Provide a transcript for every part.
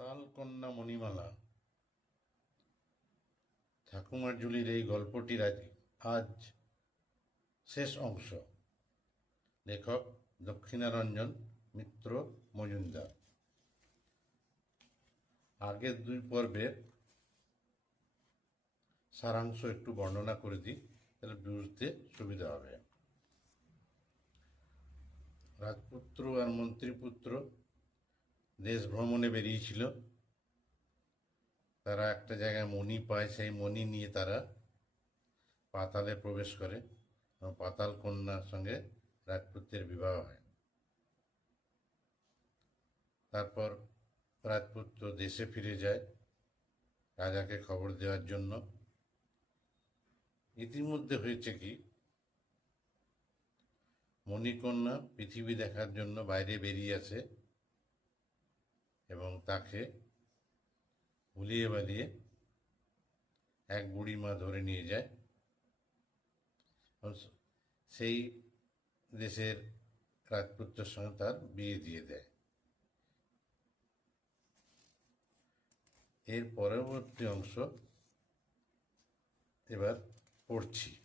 পাতাল কন্যা মণিমালা ঠাকুমার জুলির এই গল্পটির আজ শেষ অংশ। লেখক দক্ষিণারঞ্জন মিত্র মজুমদার। আগের দুই পর্বের সারাংশ একটু বর্ণনা করে দিই, তাহলে বুঝতে সুবিধা হবে। রাজপুত্র আর মন্ত্রীপুত্র দেশ ভ্রমণে বেরিয়েছিল। তারা একটা জায়গায় মণি পায়, সেই মণি নিয়ে তারা পাতালে প্রবেশ করে এবং পাতাল কন্যার সঙ্গে রাজপুত্রের বিবাহ হয়। তারপর রাজপুত্র দেশে ফিরে যায় রাজাকে খবর দেওয়ার জন্য। ইতিমধ্যে হয়েছে কি মণিকন্যা পৃথিবী দেখার জন্য বাইরে বেরিয়ে আসে এবং তাকে ভুলিয়ে বালিয়ে এক বুড়িমা ধরে নিয়ে যায়। সেই দেশের রাজপুত্রের সঙ্গে তার বিয়ে দিয়ে দেয়। এর পরবর্তী অংশ এবার পড়ছি।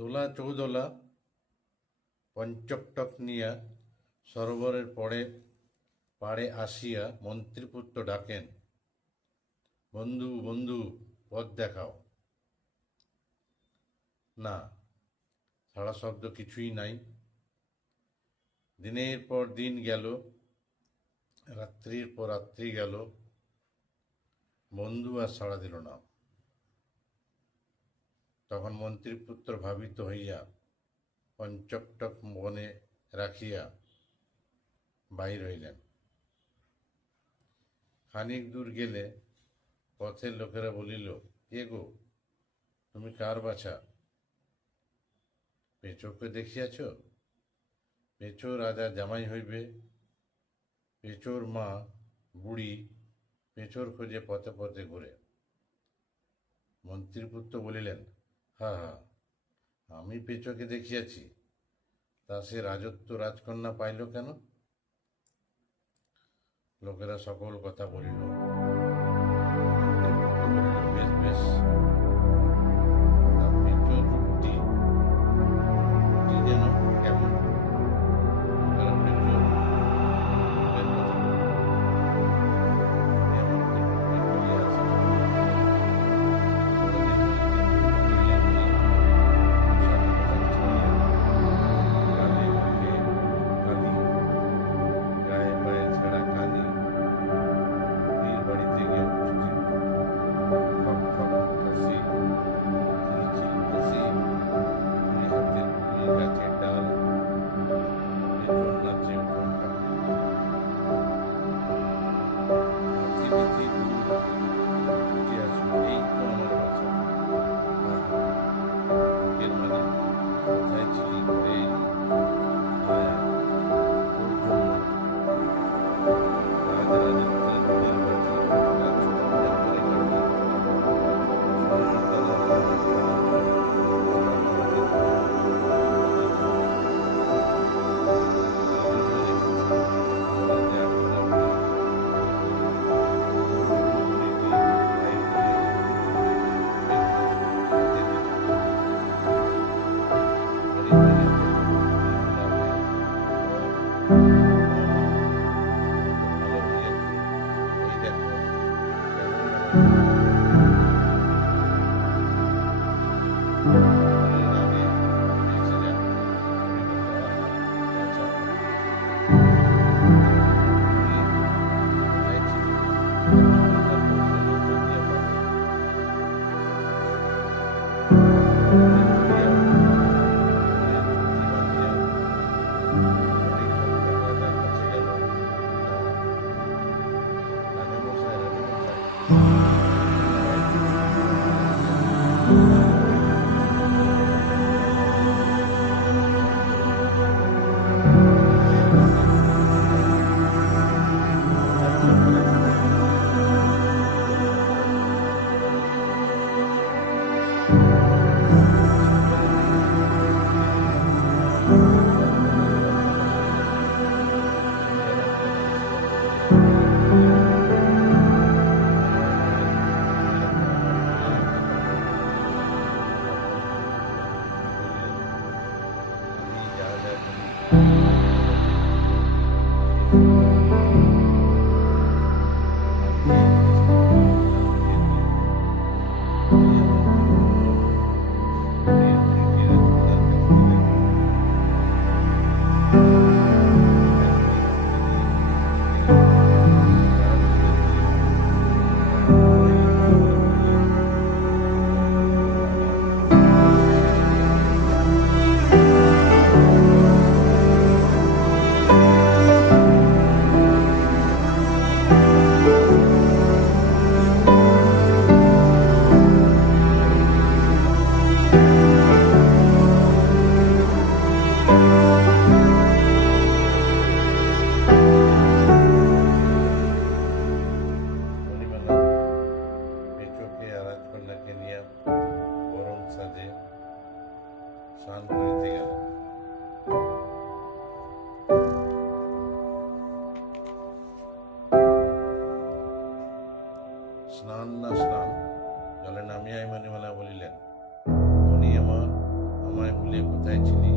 দোলা চৌদোলা পঞ্চকটক নিয়া সরোবরের পরে পাড়ে আসিয়া মন্ত্রীপুত্র ডাকেন, বন্ধু বন্ধু, পথ দেখাও। না সাড়া শব্দ কিছুই নাই। দিনের পর দিন গেল, রাত্রির পর রাত্রি গেল, বন্ধু আর সাড়া দিল না। তখন মন্ত্রীপুত্র ভাবিত হইয়া পঞ্চকটক বনে রাখিয়া বাহির হইলেন। খানিক দূর গেলে পথের লোকেরা বলিল, কে গো? তুমি কার বাছা? পেঁচোকে দেখিয়াছ? পেঁচো রাজা জামাই হইবে, পেঁচোর মা বুড়ি, পেঁচোর খোঁজে পথে পথে ঘুরে। মন্ত্রীপুত্র বলিলেন হা হ্যাঁ। আমি পেঁচোকে দেখিয়াছি। তা সে রাজত্ব রাজকন্যা পাইল কেন? লোকেরা সকল কথা বলিল। Amen. স্নান না স্নান জলে নামিয়াই মালা বলিলেন উনি আমার আমায় ভুলে কোথায় ছিলি?